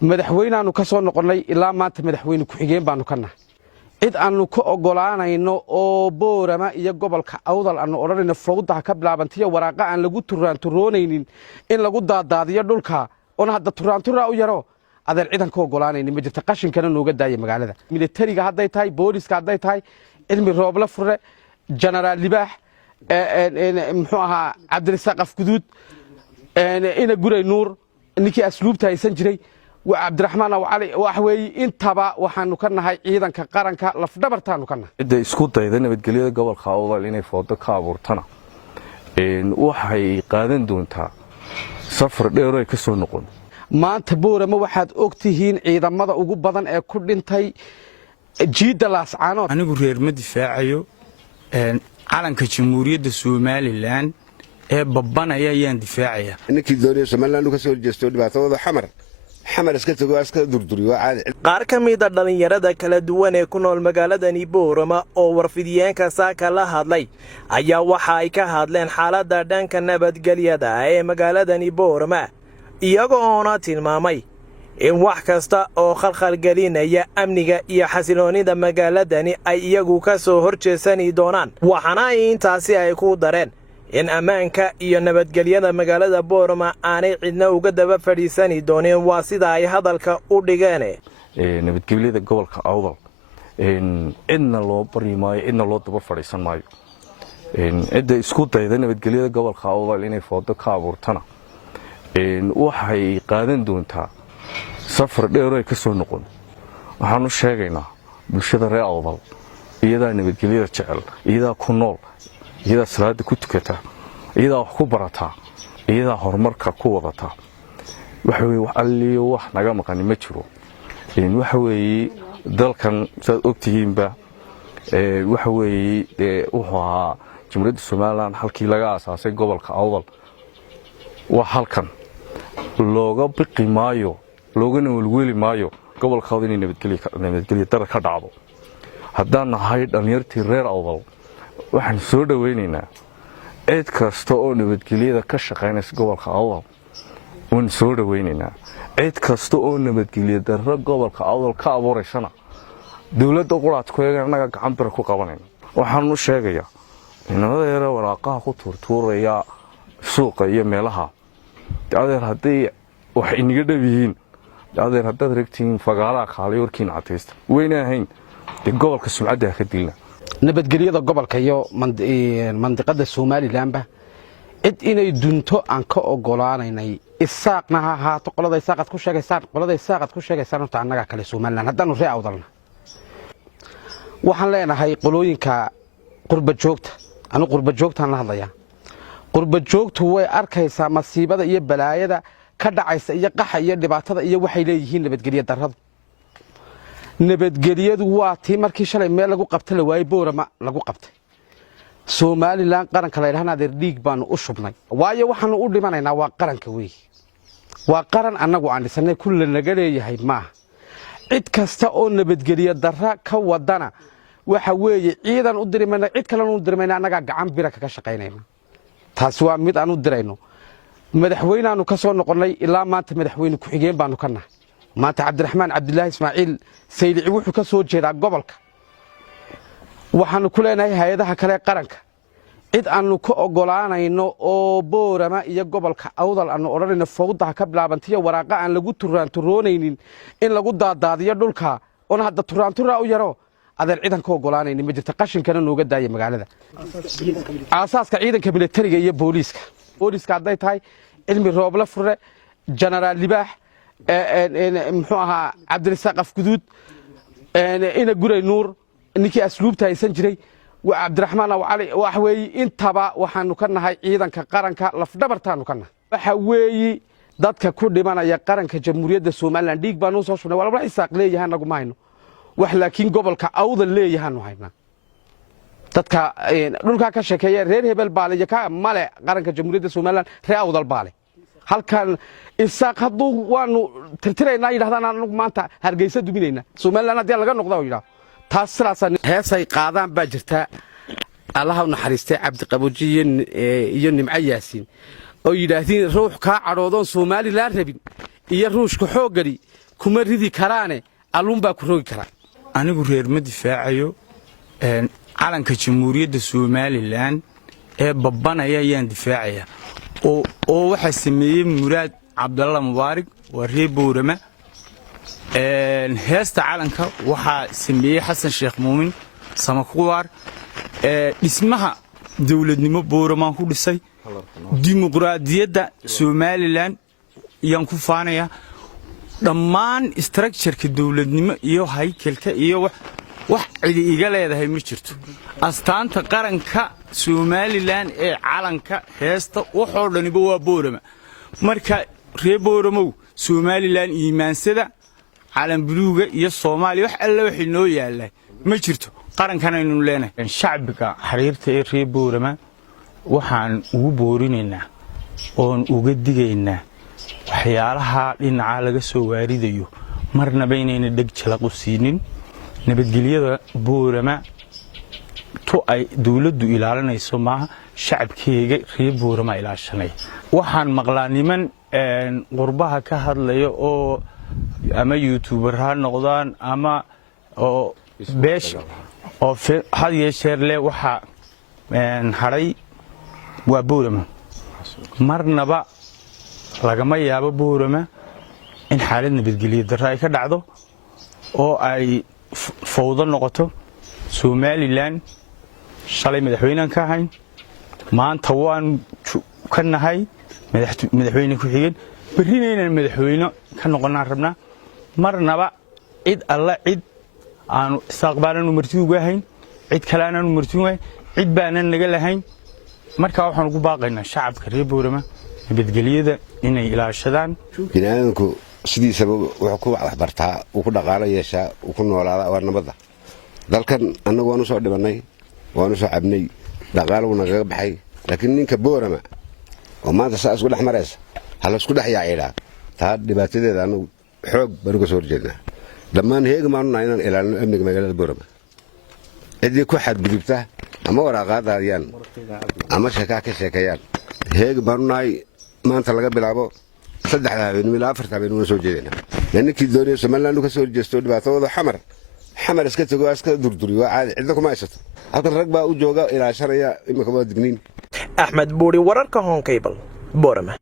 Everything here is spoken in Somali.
madaxweynaanu ka soo noqonnay ilaa maanta madaxweyne ku-xigeen baanu ka nahay cid aanu ka ogolaanayno oo boorama iyo gobolka awdal aanu odhanayno fawdaha ka bilaabantiyo waraaqa aan lagu turaanturoonaynin in lagu daadaadiyo dhulka oon hadda turaanturaa u yaro adeer ciidan ka ogolaanaynin ma jirta qashinkana nooga daaya magaalada militariga hadday tahay booliska hadday tahay cilmi rooble fure jenaraal libaax muxuu ahaa cabdirasaaq afguduud ina guray nuur ninkii asluubta haysan jiray cabdiraxmaan awcali waxweeye intaba waxaanu ka nahay ciidanka qaranka lafdhabartaanu ka nahay cidda isku dayda nabadgelyada gobolka awdal inay foodo ka abuurtana waxay qaadan doontaa safar dheer ay ka soo noqon maanta boorama waxaad og tihiin ciidamada ugu badan ee ku dhintay jiidda laascaanood anigu reer ma difaacayo calanka jamhuuriyadda somalilan ee babbanaya ayaan difaacaya ninkii doonaya somaliland ka soo jeesto dhibaatadooda xamar iska tago iska durduriyo caadi qaar ka mid ah dhalinyarada kala duwan ee ku nool magaaladani boorama oo warfidiyeenka saaka la hadlay ayaa waxa ay ka hadleen xaaladda dhanka nabadgelyada ee magaaladani boorama iyaga oona tilmaamay in wax kasta oo khalkhalgelinaya amniga iyo xasiloonida magaaladani ay iyagu ka soo horjeesani doonaan waxaana intaasi ay ku dareen in ammaanka iyo nabadgelyada magaalada boorama aanay cidna uga daba fadhiisani doonin waa sida ay hadalka u dhigeen nabadgelyada gobolka awdal cidna loo bari maayo cidna loo daba fadhiisan maayo cidda isku dayda nabadgelyada gobolka awdal inay foodo ka abuurtana waxay qaadan doontaa safar dheer ay ka soo noqon waxaanu sheegaynaa bulshada reer awdal iyadaa nabadgelyada jecel iyadaa ku nool iyadaa salaada ku tukata iyadaa wax ku barataa iyadaa horumarka ku wadataa waxa weeye wax alliyo wax naga maqani ma jiro waxa weeye dalkan saad ogtihiinba waxa weeye wuxuu ahaa jamhuuriyadda somalilan halkii laga aasaasay gobolka awdal waa halkan looga biqi maayo loogana welweli maayo gobolka awdal inay nabadgelyo dara ka dhacdo haddaan nahay dhallinyartii reer awdal waxaan soo dhawaynaynaa cid kasta oo nabadgelyada ka shaqaynaysa gobolka awdal waan soo dhawaynaynaa cid kasta oo nabadgelyo darro gobolka awdal ka abuuraysana dowladda quraadku eega annaga gacan bira ku qabanayna waxaan u sheegayaa inamada yare waraaqaha ku tuurtuuraya suuqa iyo meelaha adeer hadday wax inaga dhab yihiin adeer haddaad regtihiin fagaalaha kaalay warkiina cadaysta wayna ahayn dee gobolka sumcadda ha ka dilna nabadgelyada gobolka iyo mandiqada somalilanba cid inay dunto aan ka ogolaanaynay isaaqna ha ahaato qolada isaaqad ku sheegaysaan qolada isaaqad ku sheegaysaan horta annaga kale somalilan haddaanu ree awdalna waxaan leenahay qolooyinka qurba joogta anu qurba joogtaan la hadlayaa qurba joogtu way arkaysaa masiibada iyo balaayada ka dhacaysa iyo qaxa iyo dhibaatada iyo waxay leeyihiin nabadgelyo darradu nabadgelyadu waa tii markii shalay meel lagu qabta la waayey boorama lagu qabtay somalilan qaranka la yidhahna adeer dhiig baanu u shubnay waayo waxaanu u dhimanaynaa waa qaranka weey waa qaran annagu aan dhisannay kulla naga leeyahay maaha cid kasta oo nabadgelyo darra ka wadana waxa weeye ciidan u dirimayna cid kalena u dirimayna annagaa gacan bira kaga shaqaynayna taasi waa mid aan u dirayno madaxweynaanu ka soo noqonnay ilaa maanta madaxweyne ku-xigeen baanu ka nahay maanta cabdiraxmaan cabdilaahi ismaaciil saylici wuxuu ka soo jeedaa gobolka waxaanu ku leenahay hay-adaha kale qaranka cid aanu ka ogolaanayno oo boorama iyo gobolka awdal aanu odhanayno fawdaha ka bilaabantiyo waraaqa aan lagu turaanturoonaynin in lagu daadaadiyo dhulka oon hadda turaanturaa u yaro adeer ciidan ka ogolaanaynin ma jirta qashinkana nooga daaya magaalada aasaaska ciidanka militariga iyo booliska hadday tahay cilmi rooble fure jenaraal libaax muxuu ahaa cabdirasaaq afguduud ina guray nuur ninkii asluubta haysan jiray cabdiraxmaan awcali waxweeye intaba waxaanu ka nahay ciidanka qaranka lafdhabartaanu ka nahay waxa weeye dadka ku dhimanaya qaranka jamhuuriyadda somalilan dhiig baanu soo shubnay walba isaaq leeyahay anagu ma hayno wax laakiin gobolka awdal leeyahaanu haynaa dadka dhulkaa ka sheekeeya reer hebel baale iyo ka male qaranka jamhuuriyadda somalilan reer awdal baale halkan isaaq hadduu waanu tirtiraynaa yidhahdaan anagu maanta hargeysa duminayna somalilan haddii laga noqda oo yidhaho taas sidaas heesay qaadaan baa jirta allaha u naxariistay cabdiqabooji iyo nimco yaasiin oo yidhaahdiin ruux kaa cadhoodoon somalilan rabin iyo ruushka xooggani kuma ridi karaane alluun baa ku rogi karaa anigu reer ma difaacayo calanka jamhuuriyadda somalilan ee babbanaya ayaan difaacaya oo waxaa sameeyey muraad cabdalla mubaarig waa reer boorama heesta calanka waxaa sameeyey xasan sheekh muumin samakuwaar dhismaha dowladnimo booramaan ku dhisay dimuqraadiyadda somalilan ayaan ku faanaya dhammaan structureka dowladnimo iyo haykalka iyo wax cidi iga leedahay ma jirto astaanta qaranka somalilan ee calanka heesta waxoo dhaniba waa boorama marka reer boораmow somalilan iimaansada calan buluuga iyo soomaaliya wax alla waxay noo yaallaan ma jirto qarankanaynu leenahay shacbiga xiriirta ee reer boorama waxaan ugu boorinaynaa oon uga digaynaa waxyaalaha dhinaca laga soo waaridayo marnaba inayna dheg jalaq u siinin nabadgelyada boorama to ay dawladdu ilaalinayso maaha shacabkeega reer boorama ilaashanaya waxaan maqlaa niman qurbaha ka hadlaya oo ama youtuber ha noqdaan ama oo beesh oo had yeesheer leh waxaa hadhay waa boorama marnaba lagama yaabo boorama in xaalad nabadgelyo darro ay ka dhacdo oo ay fawdo noqoto somalilan shalay madaxweynean ka ahayn maanta waan ka nahay madaxweyne ku xigeen berrina inaan madaxweyne ka noqonnaan rabnaa marnaba cid alla cid aanu istaaqbaalaanu marti uga ahayn cid kale aanaanu marti ugahayn cid baanan naga lahayn markaa waxaan ugu baaqaynaa shacabka reer boorama nabadgelyada inay ilaashadaan bini'aadanku sidiisaba wuxuu ku waxbartaa uu ku dhaqaalo yeeshaa uu ku noolaadaa waa nabadda dalkan annagu waanu soo dhibannay waanu soo cabnay dhaqaalugu nagaga baxay laakiin ninka boorama oo maanta saa isku dhex maraysa ha laysku dhex yaaciidhaa taa dhibaatadeeda annagu xoog baanu ka soo horjeednaa dhammaan heegi maanu nahay inaan ilaalino amniga magaalada boorama ciddii ku xadgudubta ama waraaqaadaadiyaan ama sheekaa ka sheekeeyaan heegi baanu nahay maanta laga bilaabo 3 habeen ilaa 4 habeen una soo jeedina ninkii doonaya Soomaaliland ka soo horjeesto dhibaatooda xamar iska tago iska durduri waa caadi cidna kuma haysato halkan rag baa u jooga ilaashanaya imika waa digniin Axmed Buuri wararka Hon Cable Boorama